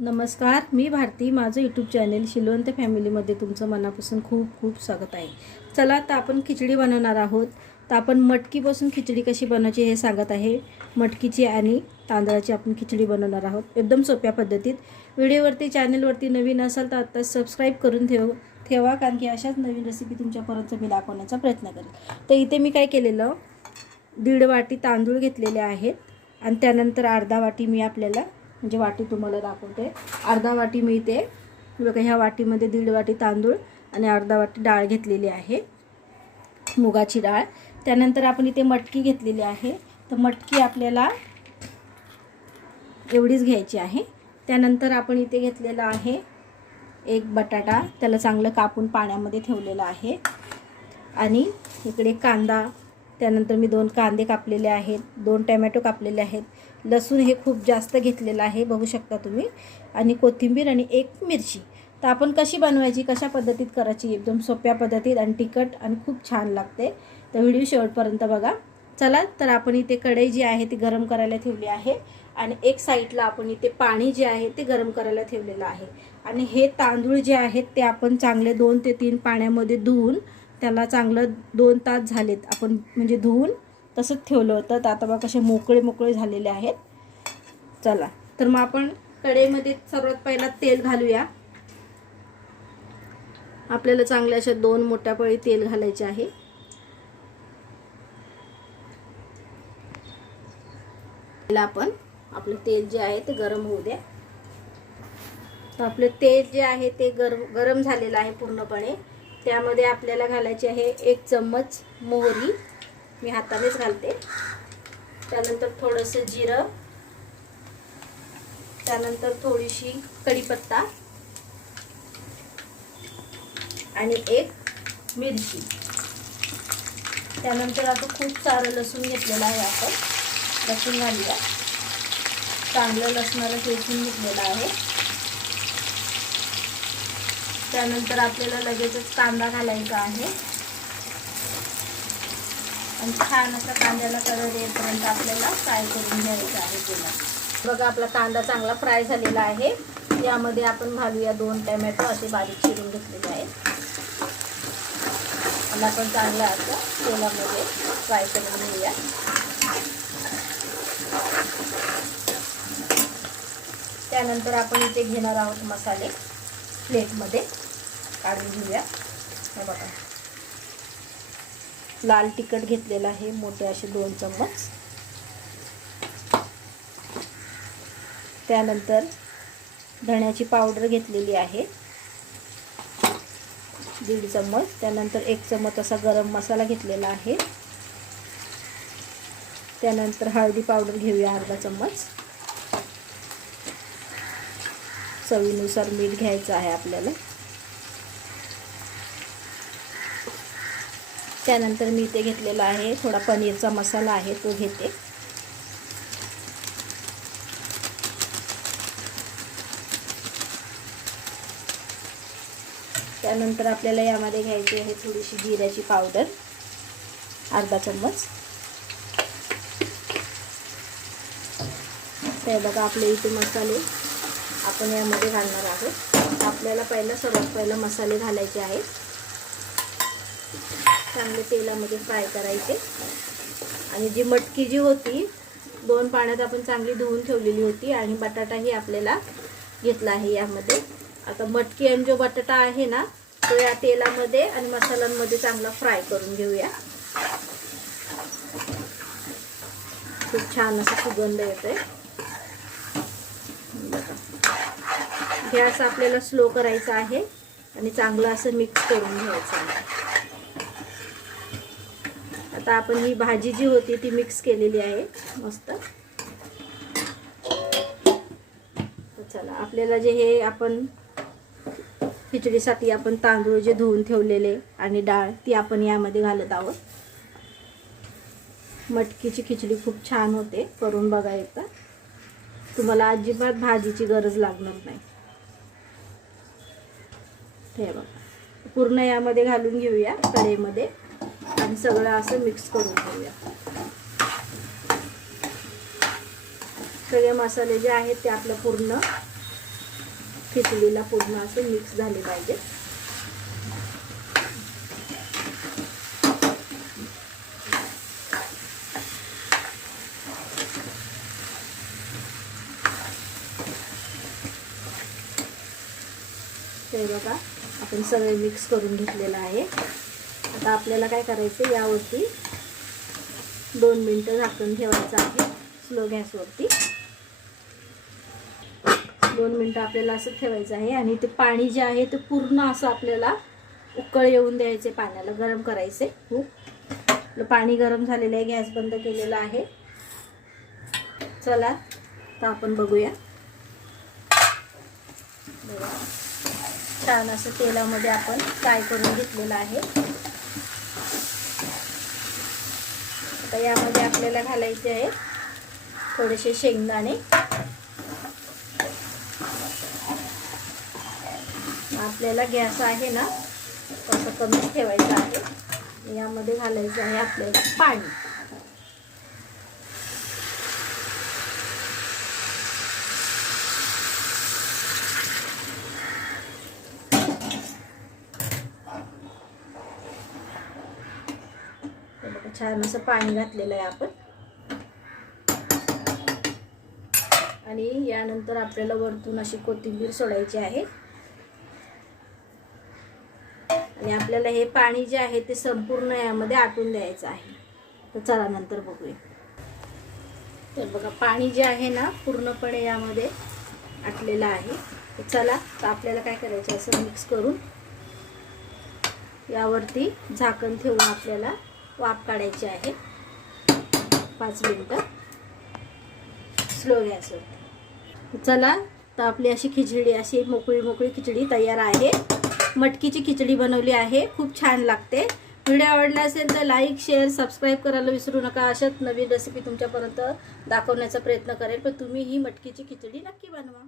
नमस्कार, मी भारती. माझं YouTube channel Shilwant फॅमिलीमध्ये तुमचं मनापासून खूप खूप स्वागत आहे. चला तर आपण खिचडी बनवणार आहोत. तर आपण मटकीपासून खिचडी कशी बनवायची हे सांगत आहे. मटकीची आणि तांदळाची आपण खिचडी बनवणार आहोत एकदम सोप्या पद्धतीत. व्हिडिओवरती चॅनलवरती नवीन असाल तर आता सबस्क्राईब करून ठेवा कारण की अशाच नवीन रेसिपी तुमच्यापर्यंत मी दाखवण्याचा प्रयत्न करेन. तर इथे मी काय केलेलं, 1.5 वाटी तांदूळ घेतलेले आहेत आणि त्यानंतर अर्धा वाटी मी आपल्याला म्हणजे वाटी तुम्हाला दाखवते. अर्धा वाटी मी इथे बघा, ह्या वाटीमध्ये 1.5 वाटी तांदूळ आणि अर्धा वाटी डाळ घेतलेली आहे, मुगाची डाळ. त्यानंतर आपण इथे मटकी घेतलेली आहे. तर मटकी आपल्याला एवढीच घ्यायची आहे. त्यानंतर आपण इथे घेतलेला आहे एक बटाटा, त्याला चांगलं कापून पाण्यामध्ये ठेवलेला आहे. आणि इकडे कांदा, त्यानंतर मी 2 कांदे कापलेले आहेत, 2 टोमॅटो कापलेले आहेत, लसूण हे खूप जास्त घेतलेलं आहे बघू शकता तुम्ही, आणि कोथिंबीर आणि 1 मिरची. तर आपण कशी बनवायची, कशा पद्धतीत करायची, एकदम सोप्या पद्धतीत आणि तिखट आणि खूप छान लागते. तर व्हिडिओ शेवटपर्यंत बघा. चला तर आपण इथे कढई जी आहे ती गरम करायला ठेवली आहे आणि एक साईडला आपण इथे पाणी जे आहे ते गरम करायला ठेवलेलं आहे. आणि हे तांदूळ जे आहेत ते आपण चांगले 2 ते 3 पाण्यामध्ये धुवून, त्याला चांगलं 2 तास झालेत आपण म्हणजे धुवून तसंच ठेवलं होतं. तर आता बघा कसे मोकळे मोकळे झालेले आहेत. चला तर मग आपण कढईमध्ये सर्वात पहिला तेल घालूया. आपल्याला चांगले अशा 2 मोठ्या पळी तेल घालायचे आहे. आपण आपलं तेल जे आहे ते गरम होऊ द्या. तर आपलं तेल जे आहे ते गरम झालेलं आहे पूर्णपणे. त्यामध्ये आपल्याला घालायची आहे 1 चम्मच मोहरी, मी हातानेच घालते. त्यानंतर थोडंसं जिरं, त्यानंतर थोडीशी कढीपत्ता आणि 1 मिरची. त्यानंतर आता खूप सारं लसूण घेतलेलं आहे. आपण लसूण घालूया. चांगलं लसणाला ठेचून घेतलेलं आहे. त्यानंतर आपल्याला लगेचच कांदा घालायचा आहे आणि छान असा कांद्याला कलर येईपर्यंत आपल्याला फ्राय करून घ्यायचं आहे तेलात. बघा आपला कांदा चांगला फ्राय झालेला आहे. यामध्ये आपण घालूया 2 टोमॅटो असे बारीक चिरून घेतलेले आहेत. आणि आपण चांगलं असं तेलामध्ये फ्राय करून घेऊया. त्यानंतर आपण इथे घेणार आहोत मसाले, प्लेटमध्ये काढून घेऊया. हे बघा, लाल तिखट घेतलेलं आहे मोठे असे 2 चम्मच. त्यानंतर धण्याची पावडर घेतलेली आहे 1.5 चम्मच. त्यानंतर 1 चम्मच असा गरम मसाला घेतलेला आहे. त्यानंतर हळदी पावडर घेऊया अर्धा चम्मच. चवीनुसार मीठ घ्यायचं आहे आपल्याला. त्यानंतर मी इथे घेतलेला आहे थोडा पनीरचा मसाला आहे तो घेते. त्यानंतर आपल्याला यामध्ये घ्यायची आहे थोडीशी जिऱ्याची पावडर अर्धा चम्मच. ते बघा आपले इथे मसाले आपण यामध्ये घालणार आहोत. आपल्याला सर्वात पहिला मसाले घालायचे आहेत. चांगले तेलामध्ये फ्राय करायचे. आणि जी मटकी जी होती 2 पाण्यात आपण चांगली धुवून ठेवलेली होती आणि बटाटाही आपल्याला घेतला आहे यामध्ये. आता मटकी आणि जो बटाटा आहे ना तो या तेलामध्ये आणि मसाल्यांमध्ये चांगला फ्राय करून घेऊया. खूप छान असा सुगंध येतोय. गॅस आपल्याला स्लो करायचा आहे आणि चांगलं असं मिक्स करून घ्यायचं आहे. आता आपण ही भाजी जी होती ती मिक्स केलेली आहे मस्त. चला आपल्याला जे हे आपण खिचडीसाठी आपण तांदूळ जे धुवून ठेवलेले आणि डाळ ती आपण यामध्ये घालत आहोत. मटकीची खिचडी खूप छान होते, करून बघा एकदा. तुम्हाला अजिबात भाजीची गरज लागणार नाही. हे बघा पूर्ण यामध्ये घालून घेऊया कढईमध्ये आणि सगळं असं मिक्स करून घेऊया. सगळे मसाले जे आहेत ते आपलं पूर्ण खिचडीला पूर्ण असं मिक्स झाले पाहिजे. ते बघा आपण सगळे मिक्स करून घेतलेलं आहे. आता आपल्याला काय करायचं, यावरती 2 मिनिटं झाकण ठेवायचं आहे स्लो गॅसवरती. 2 मिनिटं आपल्याला असं ठेवायचं आहे आणि ते पाणी जे आहे ते पूर्ण असं आपल्याला उकळ येऊन द्यायचे, पाण्याला गरम करायचे खूप. पाणी गरम झालेलं आहे, गॅस बंद केलेला आहे. चला तर आपण बघूया. छान असं तेलामध्ये आपण फ्राय करून घेतलेलं आहे. आता यामध्ये आपल्याला घालायचे आहे थोडेसे शेंगदाणे. आपल्याला गॅस आहे ना तसं कमी ठेवायचा आहे. यामध्ये घालायचं आहे आपल्याला पाणी. छान असं पाणी घातलेलं आहे आपण. आणि यानंतर आपल्याला वरतून अशी कोथिंबीर सोडायची आहे. आणि आपल्याला हे पाणी जे आहे ते संपूर्ण यामध्ये आटून द्यायचं आहे. तर चला नंतर बघूया. तर बघा पाणी जे आहे ना पूर्णपणे यामध्ये आटलेलं आहे. तर चला तर आपल्याला काय करायचं, असं मिक्स करून यावरती झाकण ठेवून आपल्याला वाफ काढायची आहे 5 मिनिटं स्लो गॅसवर. चला तर आपली अशी खिचडी, अशी मोकळी मोकळी खिचडी तयार आहे. मटकीची खिचडी बनवली आहे, खूप छान लागते. व्हिडिओ आवडला असेल तर लाईक, शेअर, सबस्क्राईब करायला विसरू नका. अशाच नवीन रेसिपी तुमच्यापर्यंत दाखवण्याचा प्रयत्न करेल. पण तुम्ही ही मटकीची खिचडी नक्की बनवा.